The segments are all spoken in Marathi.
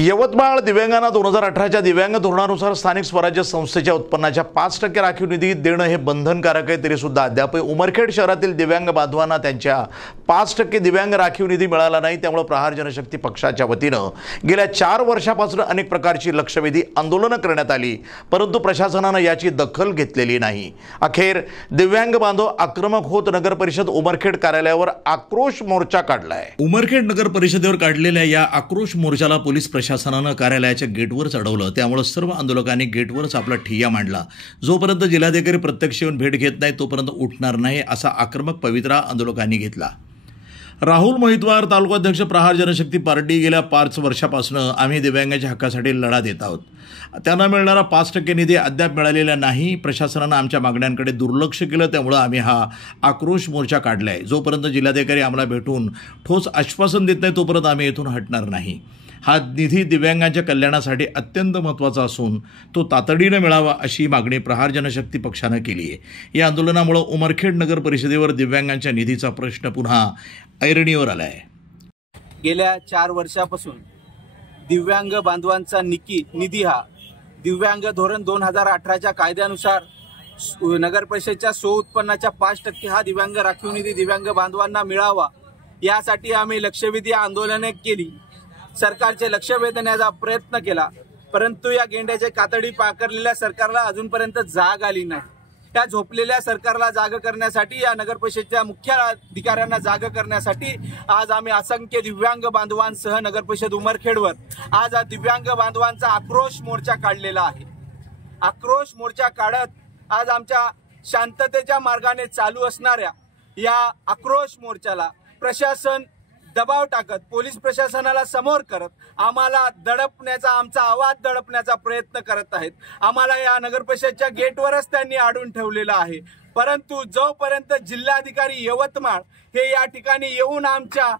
यवतमाळ दिव्यांगांना 2018च्या दिव्यांग धोरणानुसार स्थानिक स्वराज्य संस्थेच्या उत्पन्नाच्या 5% राखीव निधी देणं हे बंधनकारक आहे। तरी सुद्धा अद्याप उमरखेड शहरातील दिव्यांग बांधवांना त्यांच्या 5% दिव्यांग राखीव निधी मिळाला नाही। त्यामुळे प्रहार जनशक्ती पक्षाच्या वतीनं गेल्या 4 वर्षापासून अनेक प्रकारची लक्षवेधी आंदोलनं करण्यात आली, परंतु प्रशासनानं याची दखल घेतलेली नाही। अखेर दिव्यांग बांधव आक्रमक होत नगर परिषद उमरखेड कार्यालयावर आक्रोश मोर्चा काढलाय। उमरखेड नगर परिषदेवर काढलेल्या या आक्रोश मोर्चाला पोलीस प्रशासनानं कार्यालयाच्या गेटवर चढवलं। त्यामुळे सर्व आंदोलकांनी गेटवरच आपला ठिय्या मांडला। जोपर्यंत जिल्हाधिकारी प्रत्यक्ष येऊन भेट घेत नाही तोपर्यंत उठणार नाही असा आक्रमक पवित्रा आंदोलकांनी घेतला। राहुल मोहितवार, तालुकाध्यक्ष, प्रहार जनशक्ती पार्टी, गेल्या 5 वर्षापासून आम्ही दिव्यांगाच्या हक्कासाठी लढा देत आहोत। त्यांना मिळणारा 5% निधी अद्याप मिळालेला नाही। प्रशासनानं आमच्या मागण्यांकडे दुर्लक्ष केलं, त्यामुळे आम्ही हा आक्रोश मोर्चा काढलाय। जोपर्यंत जिल्हाधिकारी आम्हाला भेटून ठोस आश्वासन देत नाही तोपर्यंत आम्ही इथून हटणार नाही। हा निधी दिव्यांगांच्या कल्याणासाठी अत्यंत महत्त्वाचा असून तो तातडीने मिळावा अशी मागणी प्रहार जनशक्ती पक्षानं केली आहे। या आंदोलनामुळे उमरखेड नगर परिषदेवर दिव्यांगांच्या निधीचा प्रश्न पुन्हा ऐरणीवर आलाय। गेल्या 4 वर्षापासून दिव्यांग बांधवांचा निधी हा दिव्यांग धोरण 2018च्या कायद्यानुसार नगर परिषदेच्या उत्पन्नाच्या 5% हा दिव्यांग राखीव निधी दिव्यांग बांधवांना मिळावा यासाठी आम्ही लक्षवेधी आंदोलने केली। सरकारचे लक्ष वेधण्याचा प्रयत्न केला, परंतु या गेंड्याच्या कातडी पाकरलेल्या सरकारला अजूनपर्यंत जाग आली नाही। त्या झोपलेल्या सरकारला जाग करण्यासाठी, या नगर परिषदेच्या मुख्य अधिकाऱ्यांना जाग करण्यासाठी आज आम्ही असंख्य दिव्यांग बांधवांसह नगर परिषद उमरखेडवर आज दिव्यांग बांधवांचा आक्रोश मोर्चा काढलेला आहे। आक्रोश मोर्चा काढत आज आमच्या शांततेच्या मार्गाने चालू असणाऱ्या या आक्रोश मोर्चाला प्रशासन दबाव टाकत, पोलीस प्रशासनाला समोर करत आम्हाला दडपण्याचा, आमचा आवाज दडपण्याचा प्रयत्न करत आहेत। आम्हाला या नगर परिषदेच्या गेटवरच त्यांनी अडवून ठेवलेलं आहे, परंतु जोपर्यंत जिल्हाधिकारी यवतमाळ हे या ठिकाणी येऊन आमच्या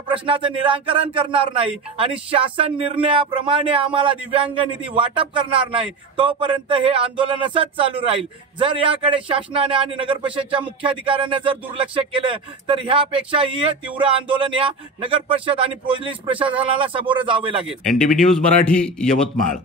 प्रश्नाचं निराकरण करणार नाही आणि शासन निर्णयाप्रमाणे आम्हाला दिव्यांग निधी वाटप करणार नाही तोपर्यंत हे आंदोलन असंच चालू राहील। जर याकडे शासनाने आणि नगर परिषदेच्या मुख्य अधिकाऱ्यांनी जर दुर्लक्ष केलं तर ह्यापेक्षाही तीव्र आंदोलन या नगर परिषद आणि पोलीस प्रशासनाला समोर जावे लागेल। NTV news Marathi, Yavatmal.